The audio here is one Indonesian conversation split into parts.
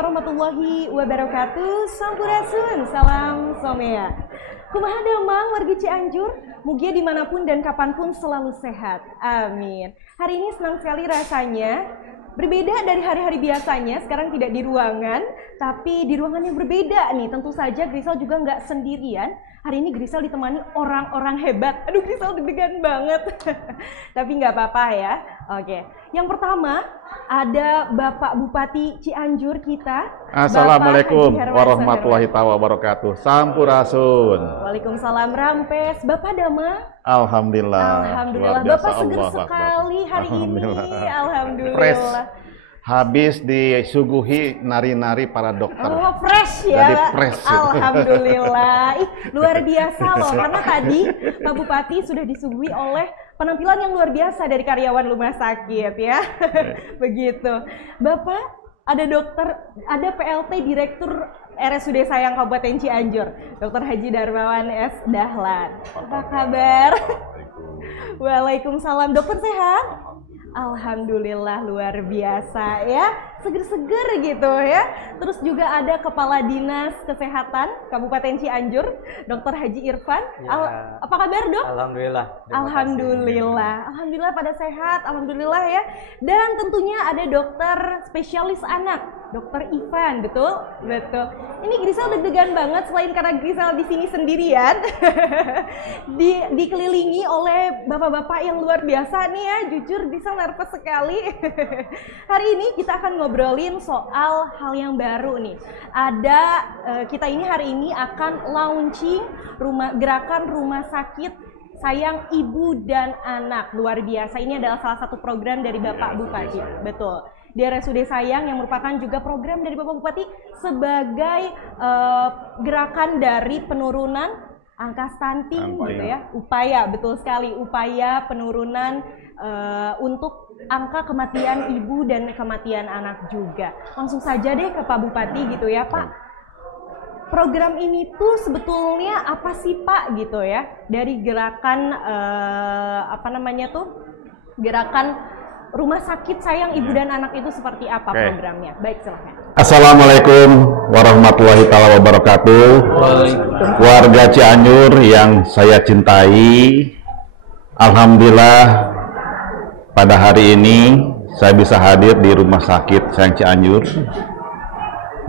warahmatullahi wabarakatuh. Sampurasun, salam somea. Kumaha damang wargi Cianjur, mugia dimanapun dan kapanpun selalu sehat. Amin. Hari ini senang sekali rasanya. Berbeda dari hari-hari biasanya, sekarang tidak di ruangan, tapi di ruangan yang berbeda nih. Tentu saja Grisel juga nggak sendirian. Hari ini Grisel ditemani orang-orang hebat. Aduh, Grisel deg-degan banget. Tapi nggak apa-apa ya. Oke. Yang pertama, ada Bapak Bupati Cianjur kita. Assalamualaikum warahmatullahi wabarakatuh. Sampurasun. Waalaikumsalam Rampes. Bapak Dama. Alhamdulillah. Alhamdulillah. Bapak seger sekali hari ini. Alhamdulillah. Habis disuguhi nari-nari para dokter. Oh, fresh ya. Jadi fresh. Alhamdulillah. Ih, luar biasa loh. Karena tadi Pak Bupati sudah disuguhi oleh penampilan yang luar biasa dari karyawan rumah sakit ya. Begitu. Bapak ada dokter, ada PLT Direktur RSUD Sayang Kabupaten Cianjur, Dr. Haji Darmawan S. Dahlan. Apa kabar? Waalaikumsalam. Dokter sehat? Alhamdulillah, luar biasa ya, seger-seger gitu ya. Terus juga ada Kepala Dinas Kesehatan Kabupaten Cianjur, Dr. Haji Irfan. Ya. Apa kabar, Dok? Alhamdulillah. Alhamdulillah pada sehat, alhamdulillah ya. Dan tentunya ada dokter spesialis anak, Dr. Ivan, betul? Betul. Ini Grisel deg-degan banget, selain karena Grisel di sini sendirian, dikelilingi oleh bapak-bapak yang luar biasa nih ya. Jujur Grisel nervous sekali. Hari ini kita akan ngobrolin soal hal yang baru nih. Ada kita ini hari ini akan launching gerakan rumah sakit sayang ibu dan anak. Luar biasa. Ini adalah salah satu program dari Bapak Bupati. Betul. Di RSUD Sayang yang merupakan juga program dari Bapak Bupati sebagai gerakan dari penurunan angka stunting gitu ya. Upaya, betul sekali, upaya penurunan untuk angka kematian ibu dan kematian anak juga. Langsung saja deh ke Pak Bupati gitu ya, Pak. Program ini tuh sebetulnya apa sih, Pak, gitu ya? Dari gerakan gerakan Rumah Sakit Sayang Ibu dan Anak itu seperti apa programnya? Baik, silahkan. Assalamualaikum warahmatullahi wabarakatuh. Warga Cianjur yang saya cintai, alhamdulillah pada hari ini saya bisa hadir di Rumah Sakit Sayang Cianjur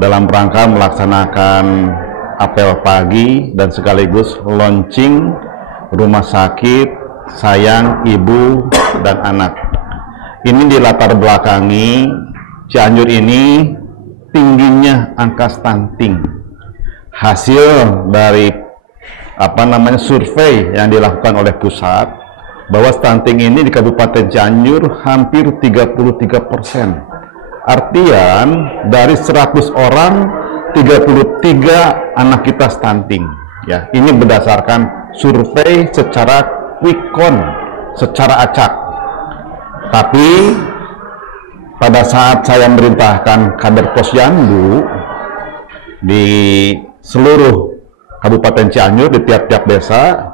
dalam rangka melaksanakan apel pagi dan sekaligus launching Rumah Sakit Sayang Ibu dan Anak. Ini dilatar belakangi Cianjur ini tingginya angka stunting. Hasil dari survei yang dilakukan oleh pusat bahwa stunting ini di Kabupaten Cianjur hampir 33%. Artian dari 100 orang 33 anak kita stunting. Ya, ini berdasarkan survei secara quick count, secara acak. Tapi pada saat saya merintahkan kader posyandu di seluruh Kabupaten Cianjur di tiap-tiap desa,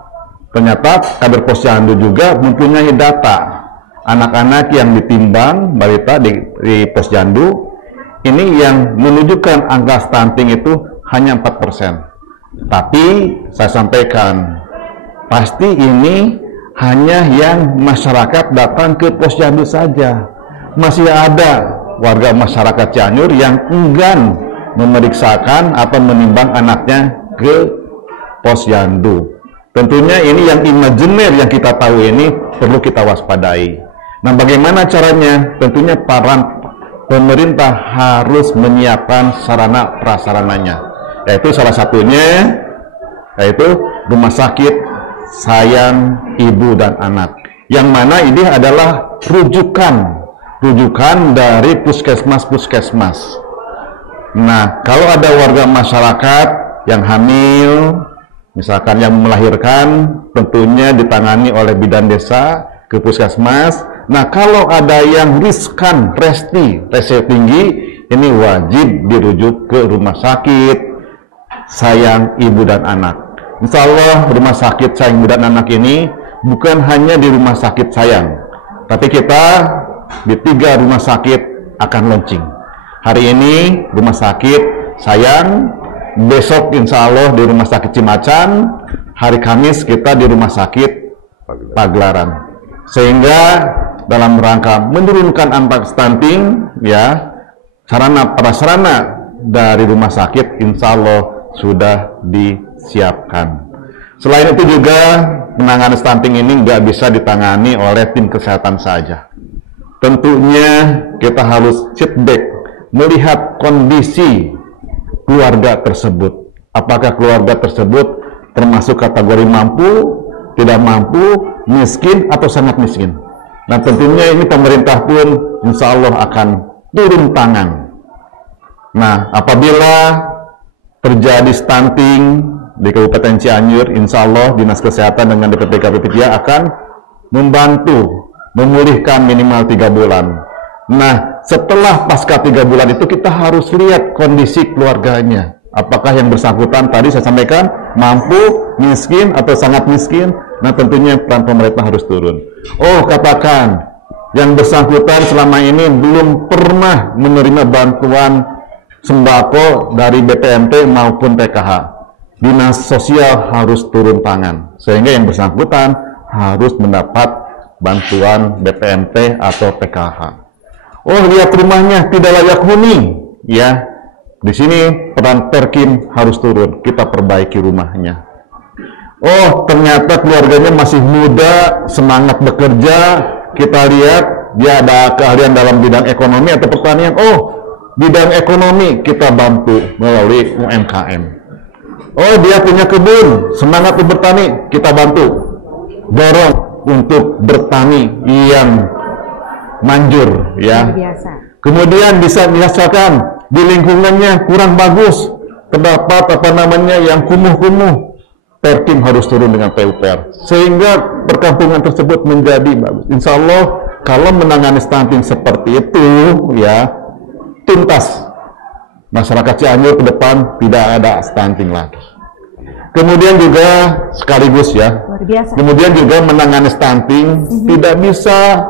ternyata kader posyandu juga mempunyai data anak-anak yang ditimbang balita di posyandu ini yang menunjukkan angka stunting itu hanya 4%. Tapi saya sampaikan pasti ini hanya yang masyarakat datang ke posyandu saja. Masih ada warga masyarakat Cianjur yang enggan memeriksakan atau menimbang anaknya ke posyandu. Tentunya ini yang imajiner yang kita tahu ini perlu kita waspadai. Nah, bagaimana caranya? Tentunya pemerintah harus menyiapkan sarana prasarananya. Yaitu salah satunya yaitu Rumah Sakit Sayang Ibu dan Anak, yang mana ini adalah rujukan dari puskesmas. Nah, kalau ada warga masyarakat yang hamil, misalkan yang melahirkan, tentunya ditangani oleh bidan desa ke puskesmas. Nah, kalau ada yang riskan, resiko tinggi, ini wajib dirujuk ke Rumah Sakit Sayang Ibu dan Anak. Insya Allah Rumah Sakit Sayang Ibu dan Anak ini bukan hanya di Rumah Sakit Sayang, tapi kita di 3 rumah sakit akan launching. Hari ini rumah sakit Sayang, besok insya Allah di rumah sakit Cimacan, hari Kamis kita di rumah sakit Pagelaran. Sehingga dalam rangka menurunkan angka stunting, ya, sarana prasarana dari rumah sakit insya Allah sudah disiapkan. Selain itu juga penanganan stunting ini nggak bisa ditangani oleh tim kesehatan saja. Tentunya kita harus check back, melihat kondisi keluarga tersebut. Apakah keluarga tersebut termasuk kategori mampu, tidak mampu, miskin, atau sangat miskin. Nah tentunya ini pemerintah pun insya Allah akan turun tangan. Nah apabila terjadi stunting di Kabupaten Cianjur, insya Allah Dinas Kesehatan dengan DPPK PPTIA akan membantu memulihkan minimal 3 bulan. Nah, setelah pasca 3 bulan itu kita harus lihat kondisi keluarganya. Apakah yang bersangkutan tadi saya sampaikan mampu, miskin, atau sangat miskin? Nah, tentunya peran pemerintah harus turun. Oh, katakan yang bersangkutan selama ini belum pernah menerima bantuan sembako dari BPNT maupun PKH. Dinas sosial harus turun tangan, sehingga yang bersangkutan harus mendapat bantuan BPNT atau PKH. Oh, lihat rumahnya tidak layak huni, ya. Di sini peran Perkim harus turun, kita perbaiki rumahnya. Oh, ternyata keluarganya masih muda, semangat bekerja, kita lihat dia ada keahlian dalam bidang ekonomi atau pertanian. Oh, bidang ekonomi kita bantu melalui UMKM. Oh, dia punya kebun, semangat bertani, kita bantu. Dorong untuk bertani yang manjur, ya. Biasa. Kemudian bisa dirasakan di lingkungannya kurang bagus, terdapat yang kumuh-kumuh. Perkim harus turun dengan PUPR, sehingga perkampungan tersebut menjadi bagus. Insya Allah, kalau menangani stunting seperti itu, ya, tuntas. Masyarakat Cianjur ke depan tidak ada stunting lagi. Kemudian juga sekaligus, ya, kemudian juga menangani stunting tidak bisa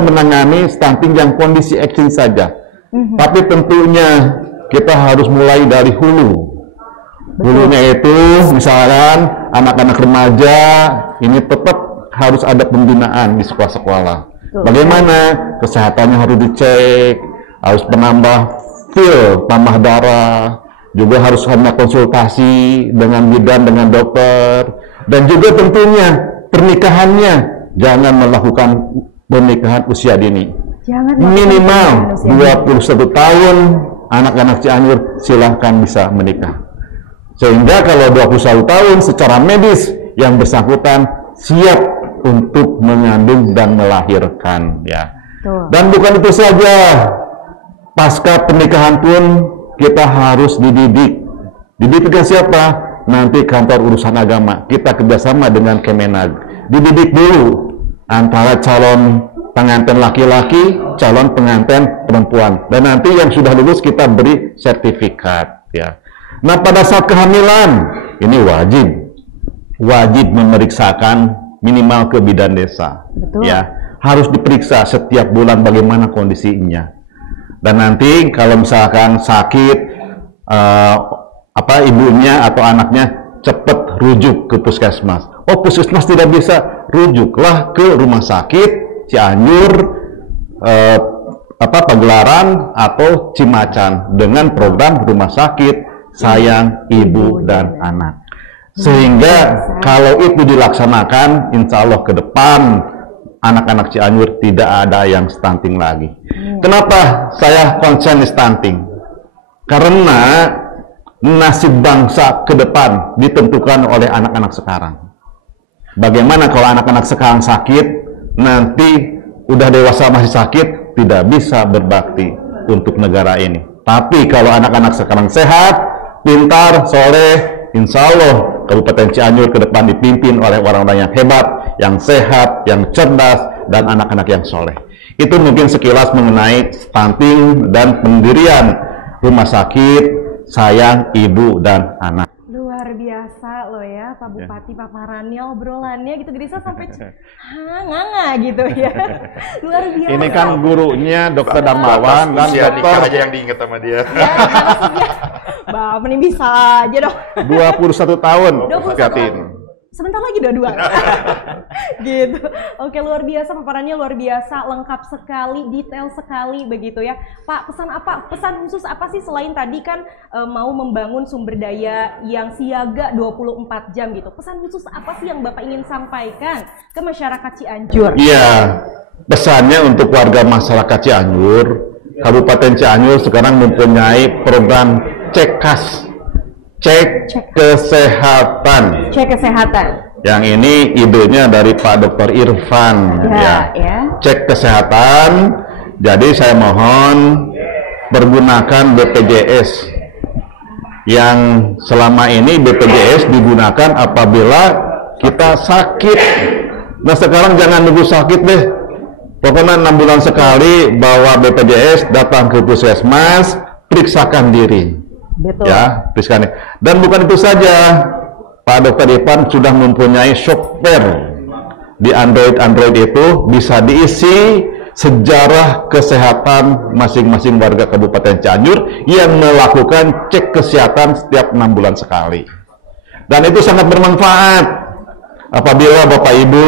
menangani stunting yang kondisi ekstrim saja. Tapi tentunya kita harus mulai dari hulu. Hulunya itu misalkan anak-anak remaja ini tetap harus ada pembinaan di sekolah-sekolah. Bagaimana kesehatannya harus dicek, harus menambah tambah darah, juga harus hanya konsultasi dengan bidan, dengan dokter, dan juga tentunya pernikahannya jangan melakukan pernikahan usia dini. Minimal 21 tahun anak-anak Cianjur silahkan bisa menikah. Sehingga kalau 21 tahun secara medis yang bersangkutan siap untuk mengandung dan melahirkan, ya. Dan bukan itu saja. Pasca pernikahan pun kita harus dididik. Dididikkan siapa? Nanti kantor urusan agama. Kita kerjasama dengan Kemenag. Dididik dulu antara calon pengantin laki-laki, calon pengantin perempuan. Dan nanti yang sudah lulus kita beri sertifikat, ya. Nah, pada saat kehamilan ini wajib memeriksakan minimal ke bidan desa. Betul. Ya. Harus diperiksa setiap bulan bagaimana kondisinya. Dan nanti kalau misalkan sakit ibunya atau anaknya cepat rujuk ke puskesmas. Oh, puskesmas tidak bisa, rujuklah ke rumah sakit Cianjur, Pagelaran atau Cimacan dengan program rumah sakit Sayang Ibu dan Anak. Sehingga kalau itu dilaksanakan, insya Allah ke depan anak-anak Cianjur tidak ada yang stunting lagi. Kenapa saya konsen di stunting? Karena nasib bangsa ke depan ditentukan oleh anak-anak sekarang. Bagaimana kalau anak-anak sekarang sakit, nanti udah dewasa masih sakit, tidak bisa berbakti untuk negara ini. Tapi kalau anak-anak sekarang sehat, pintar, soleh, insya Allah Kabupaten Cianjur ke depan dipimpin oleh orang-orang yang hebat, yang sehat, yang cerdas, dan anak-anak yang soleh. Itu mungkin sekilas mengenai stunting dan pendirian rumah sakit Sayang Ibu dan Anak. Luar biasa loh ya Pak Bupati, paparannya, obrolannya gitu, Grisa sampai nganga gitu ya. Luar biasa. Ini kan gurunya Dokter Darmawan dan dokter aja yang diingat sama dia. Bapak ini bisa aja dong. 21 tahun. 21 tahun. Sebentar lagi 22. Gitu. Oke, luar biasa, paparannya luar biasa, lengkap sekali, detail sekali begitu ya. Pak, pesan apa? Pesan khusus apa sih selain tadi kan mau membangun sumber daya yang siaga 24 jam gitu. Pesan khusus apa sih yang Bapak ingin sampaikan ke masyarakat Cianjur? Iya, pesannya untuk warga masyarakat Cianjur, Kabupaten Cianjur sekarang mempunyai program cek kas. Cek kesehatan. Cek kesehatan. Yang ini idenya dari Pak Dr. Irfan. Ya. Cek kesehatan. Jadi saya mohon pergunakan BPJS. Yang selama ini BPJS digunakan apabila kita sakit. Nah sekarang jangan nunggu sakit deh. Pokoknya 6 bulan sekali bawa BPJS datang ke puskesmas, periksakan diri. Betul. Ya, periksakan. Dan bukan itu saja, Pak Dr. Irfan sudah mempunyai software di Android itu bisa diisi sejarah kesehatan masing-masing warga Kabupaten Cianjur yang melakukan cek kesehatan setiap 6 bulan sekali. Dan itu sangat bermanfaat apabila Bapak Ibu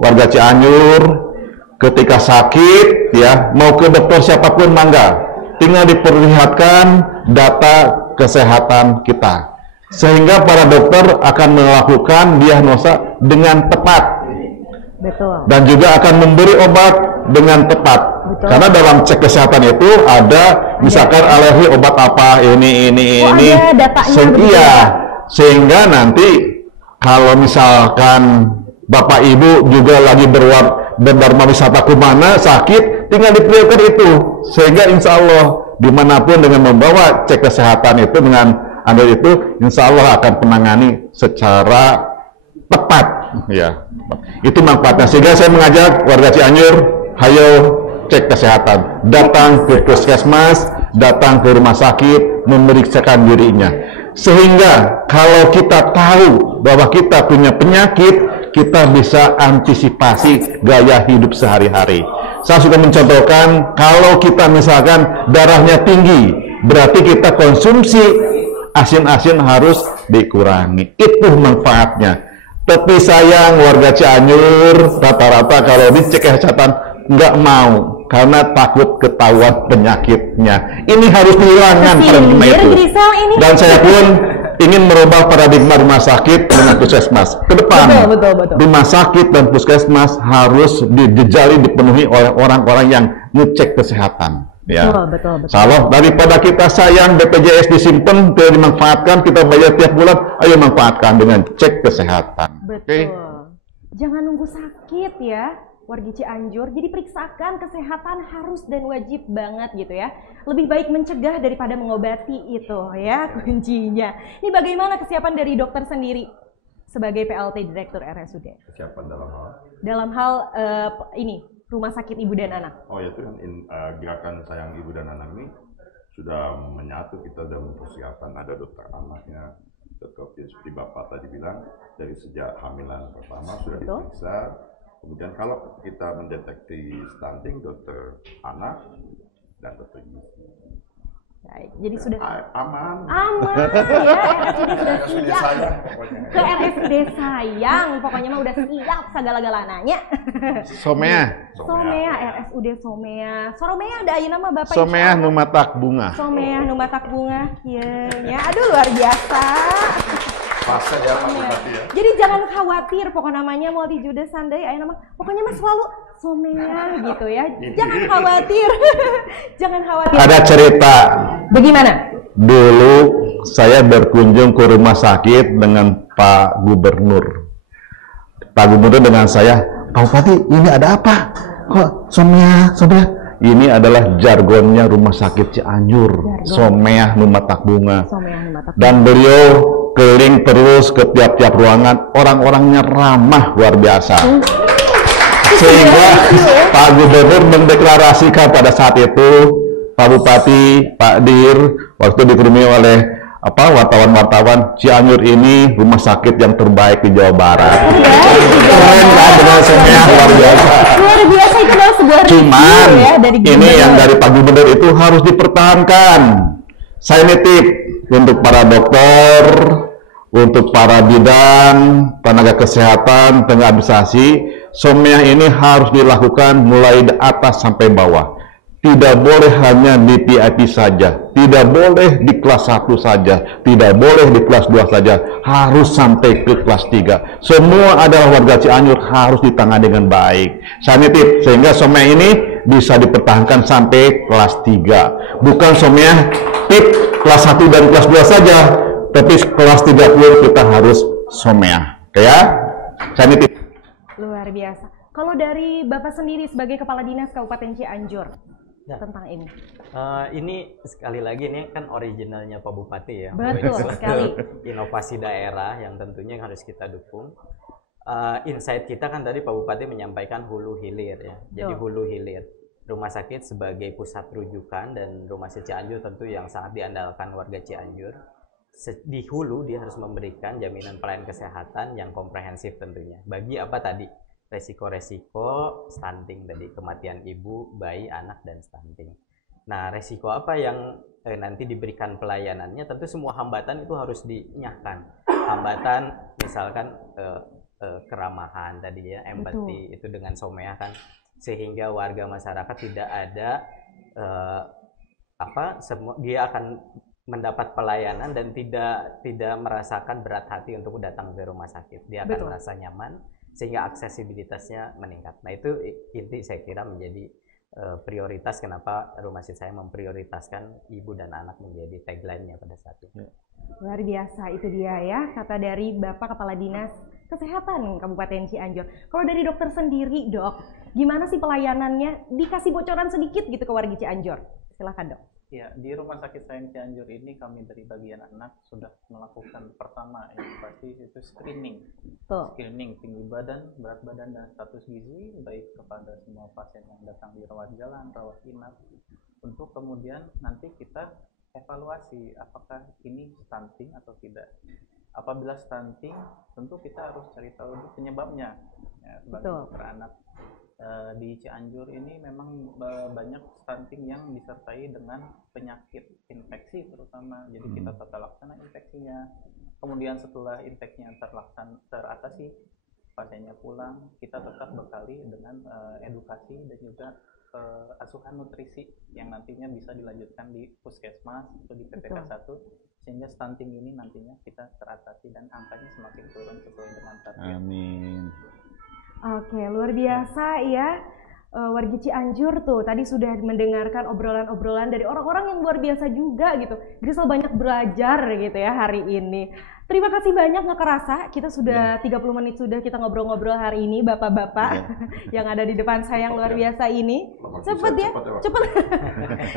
warga Cianjur ketika sakit ya mau ke dokter siapapun mangga, tinggal diperlihatkan data kesehatan kita, sehingga para dokter akan melakukan diagnosa dengan tepat. Betul. Dan juga akan memberi obat dengan tepat. Betul. Karena dalam cek kesehatan itu ada misalkan alergi obat apa ini ada datanya iya, sehingga nanti kalau misalkan Bapak Ibu juga lagi berdharma wisata ke mana sakit, tinggal diperlihatkan itu, sehingga insya Allah dimanapun dengan membawa cek kesehatan itu dengan Android itu, insya Allah akan menangani secara tepat. Ya, itu manfaatnya. Sehingga saya mengajak warga Cianjur, hayo cek kesehatan, datang ke puskesmas, datang ke rumah sakit, memeriksakan dirinya. Sehingga kalau kita tahu bahwa kita punya penyakit, kita bisa antisipasi gaya hidup sehari-hari. Saya sudah mencontohkan, kalau kita misalkan darahnya tinggi, berarti kita konsumsi asin-asin harus dikurangi. Itu manfaatnya. Tapi sayang warga Cianjur rata-rata kalau dicek kesehatan nggak mau karena takut ketahuan penyakitnya. Ini harus dihilangkan paradigma itu. Dan saya pun ingin merubah paradigma rumah sakit dengan puskesmas. Ke depan, betul. Rumah sakit dan puskesmas harus dijejali dipenuhi oleh orang-orang yang ngecek kesehatan. Ya. Betul. Kalau daripada kita sayang BPJS disimpan, tidak dimanfaatkan, kita bayar tiap bulan, ayo manfaatkan dengan cek kesehatan. Betul. Okay? Jangan nunggu sakit ya, warga Cianjur. Jadi periksakan kesehatan harus dan wajib banget gitu ya. Lebih baik mencegah daripada mengobati itu ya kuncinya. Ini bagaimana kesiapan dari dokter sendiri sebagai PLT Direktur RSUD? Kesiapan dalam hal? Dalam hal ini. Rumah Sakit Ibu dan Anak. Oh ya, itu kan gerakan sayang ibu dan anak ini sudah menyatu, kita sudah mempersiapkan, ada dokter anaknya, dokter seperti Bapak tadi bilang, dari sejak hamilan pertama sudah diperiksa. Kemudian kalau kita mendeteksi stunting, dokter anak dan dokter gizi. Jadi sudah aman ya, RSUD sudah siap. Ke RSUD sayang, pokoknya mah udah siap segala-galananya. Somea RSUD Somea. Soromea ada ayeuna mah Bapak. Somea nu matak bunga. Somea nu matak bunga. Iya, ya. Aduh luar biasa. Masa ya Pak Bupati ya. Jadi jangan khawatir, pokoknya namanya mau dijudes sandai ayeuna mah. Pokoknya mah selalu Somea gitu ya. Jangan khawatir. Jangan khawatir. Ada cerita. Bagaimana? Dulu saya berkunjung ke rumah sakit dengan Pak Gubernur. Pak Gubernur dengan saya, Pak Bupati, ini ada apa? Kok Somea? Ini adalah jargonnya rumah sakit Cianjur. Somea nu matak bunga. Dan beliau keliling terus ke tiap-tiap ruangan, orang-orangnya ramah luar biasa. Sehingga Pak Gubernur mendeklarasikan pada saat itu, Pak Bupati, Pak Dir, waktu dikerumuni oleh wartawan-wartawan Cianjur ini rumah sakit yang terbaik di Jawa Barat. Keren kan dengan semua luar biasa. Luar biasa, itu adalah sebuah Cuman review ya dari ini yang dari Pak Gubernur itu harus dipertahankan. Saya nitip untuk para dokter, untuk para bidan, tenaga kesehatan, tenaga administrasi, semua ini harus dilakukan mulai dari atas sampai bawah. Tidak boleh hanya di PIP saja, tidak boleh di kelas 1 saja, tidak boleh di kelas 2 saja, harus sampai ke kelas 3. Semua adalah warga Cianjur, harus ditangani dengan baik. Saya nitip, sehingga semua ini bisa dipertahankan sampai kelas 3. Bukan semua PIP kelas 1 dan kelas 2 saja, tapi kelas 3 pun kita harus somea. Oke ya? Saya nitip. Luar biasa. Kalau dari Bapak sendiri sebagai Kepala Dinas Kabupaten Cianjur, tentang ini. Ini sekali lagi ini kan originalnya Pak Bupati ya. Betul sekali. Inovasi daerah yang tentunya harus kita dukung. Insight kita kan tadi Pak Bupati menyampaikan hulu hilir ya. Jadi hulu hilir. Rumah sakit sebagai pusat rujukan dan rumah sakit Cianjur tentu yang sangat diandalkan warga Cianjur. Di hulu dia harus memberikan jaminan pelayanan kesehatan yang komprehensif tentunya. Bagi apa tadi? Resiko-resiko stunting tadi, kematian ibu, bayi, anak, dan stunting. Nah, resiko apa yang nanti diberikan pelayanannya, tentu semua hambatan itu harus dinyahkan. Hambatan misalkan keramahan tadi ya, empati. Betul. Itu dengan somea kan, sehingga warga masyarakat tidak ada dia akan mendapat pelayanan dan tidak merasakan berat hati untuk datang ke rumah sakit. Dia akan merasa nyaman, sehingga aksesibilitasnya meningkat. Nah itu inti saya kira menjadi prioritas kenapa rumah sakit saya memprioritaskan ibu dan anak menjadi tagline-nya pada saat itu. Luar biasa, itu dia ya kata dari Bapak Kepala Dinas Kesehatan Kabupaten Cianjur. Kalau dari dokter sendiri, Dok, gimana sih pelayanannya? Dikasih bocoran sedikit gitu ke warga Cianjur. Silakan, Dok. Ya, di Rumah Sakit Sayang Cianjur ini kami dari bagian anak sudah melakukan pertama yang pasti itu screening. Screening tinggi badan, berat badan, dan status gizi baik kepada semua pasien yang datang di rawat jalan, rawat inap. Untuk kemudian nanti kita evaluasi apakah ini stunting atau tidak. Apabila stunting, tentu kita harus cari tahu dulu penyebabnya. Ya, sebagai dokter anak. Di Cianjur ini memang banyak stunting yang disertai dengan penyakit infeksi terutama. Jadi kita tata laksana infeksinya. Kemudian setelah infeksinya teratasi, pasiennya pulang, kita tetap bekali dengan edukasi dan juga asuhan nutrisi yang nantinya bisa dilanjutkan di puskesmas atau di PPK 1 sehingga stunting ini nantinya kita teratasi dan angkanya semakin turun sesuai dengan target. Amin. Oke, luar biasa ya. Warga Cianjur tuh tadi sudah mendengarkan obrolan-obrolan dari orang-orang yang luar biasa juga gitu. Grisel banyak belajar gitu ya hari ini. Terima kasih banyak, nggak kerasa kita sudah 30 menit sudah kita ngobrol-ngobrol hari ini bapak-bapak yang ada di depan saya yang luar biasa ini. Cepet ya,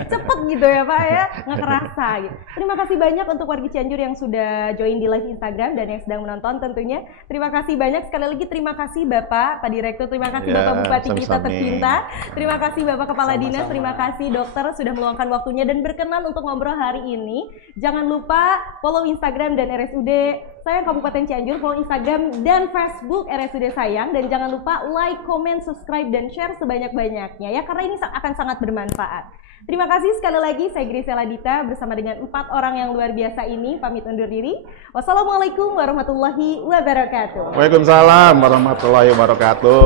cepet gitu ya Pak ya, nggak kerasa gitu. Terima kasih banyak untuk warga Cianjur yang sudah join di live Instagram dan yang sedang menonton tentunya. Terima kasih banyak, sekali lagi terima kasih Bapak Pak Direktur, terima kasih Bapak Bupati kita tercinta, terima kasih Bapak Kepala Dinas, terima kasih dokter sudah meluangkan waktunya dan berkenan untuk ngobrol hari ini. Jangan lupa follow Instagram dan RSUD Sayang Kabupaten Cianjur, follow Instagram dan Facebook RSUD Sayang, dan jangan lupa like, comment, subscribe, dan share sebanyak-banyaknya ya, karena ini akan sangat bermanfaat. Terima kasih sekali lagi, saya Grisela Dita bersama dengan 4 orang yang luar biasa ini pamit undur diri. Wassalamualaikum warahmatullahi wabarakatuh. Waalaikumsalam warahmatullahi wabarakatuh.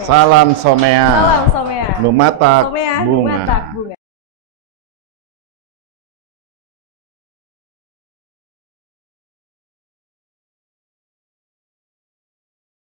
Salam somea. Salam somea. Lumatak Somea, bunga. Lumatak bunga.